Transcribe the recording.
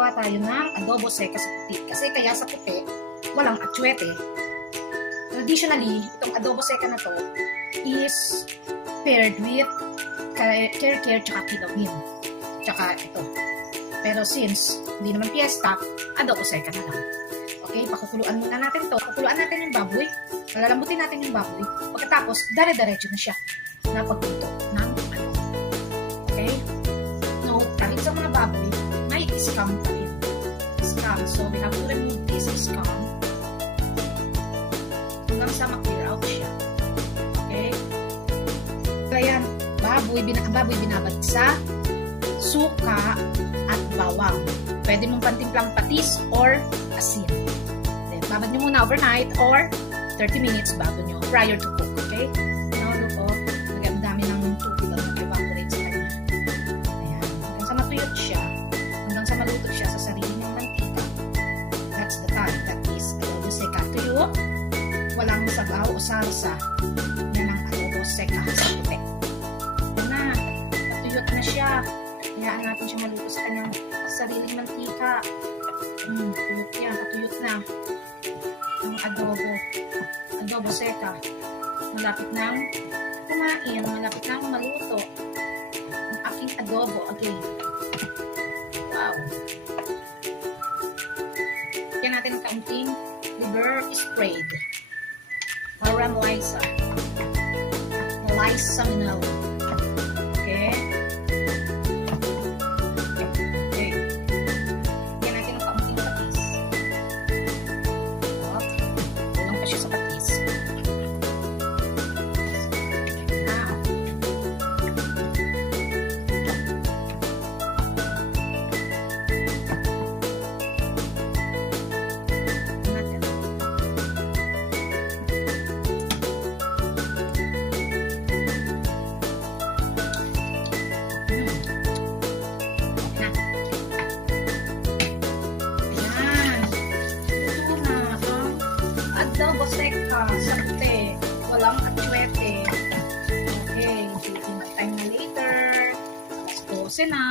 gagawa tayo ng adobo seca sa puti. Kasi kaya sa puti, walang atsuete. Traditionally, itong adobo seca na to is paired with kare-kare tsaka kilawin. Tsaka ito. Pero since hindi naman fiesta, adobo seca na lang. Okay, pakukuluan muna natin to. Pakukuluan natin yung baboy. Malalambutin natin yung baboy. Pagkatapos, dare-diretso na siya na pagluto ng adobo. Okay? No, kahit sa mga baboy, may scum pa rin. Scum. So, we have to remove this scum hanggang sa ma-clear out siya. Okay? Kaya, baboy binabad sa suka at bawang. Pwede mong pantimplang patis or asin. Then, babad nyo muna overnight or 30 minutes bago nyo, prior to cook. Okay? Now, look, ang dami ng tubig na nag-evaporate sa kanya. Ayan. Hanggang sa matuyot siya, hanggang sa maluto siya sa sarili ng mantika. That's the time. That is adobo seca. Tuyo, walang sabaw o salsa. Yan ang adobo seca sa puti. Yan na. Matuyot na siya. Hayaan natin siya maluto sa kanyang sariling mantika. Tuyot yan. Patuyot na. Ang adobo seca. Malapit nang kumain. Malapit nang maluto. Ang aking adobo. Okay. Wow. Yan natin ang kaunting liver sprayed. Aram Liza. Liza Minal. Okay. Okay. Yan natin ang kaunting patis. Kulang pa siya sa patis. Adobo seca sa puti. Walang atsuete. Okay. Time na later. Alas 12 na.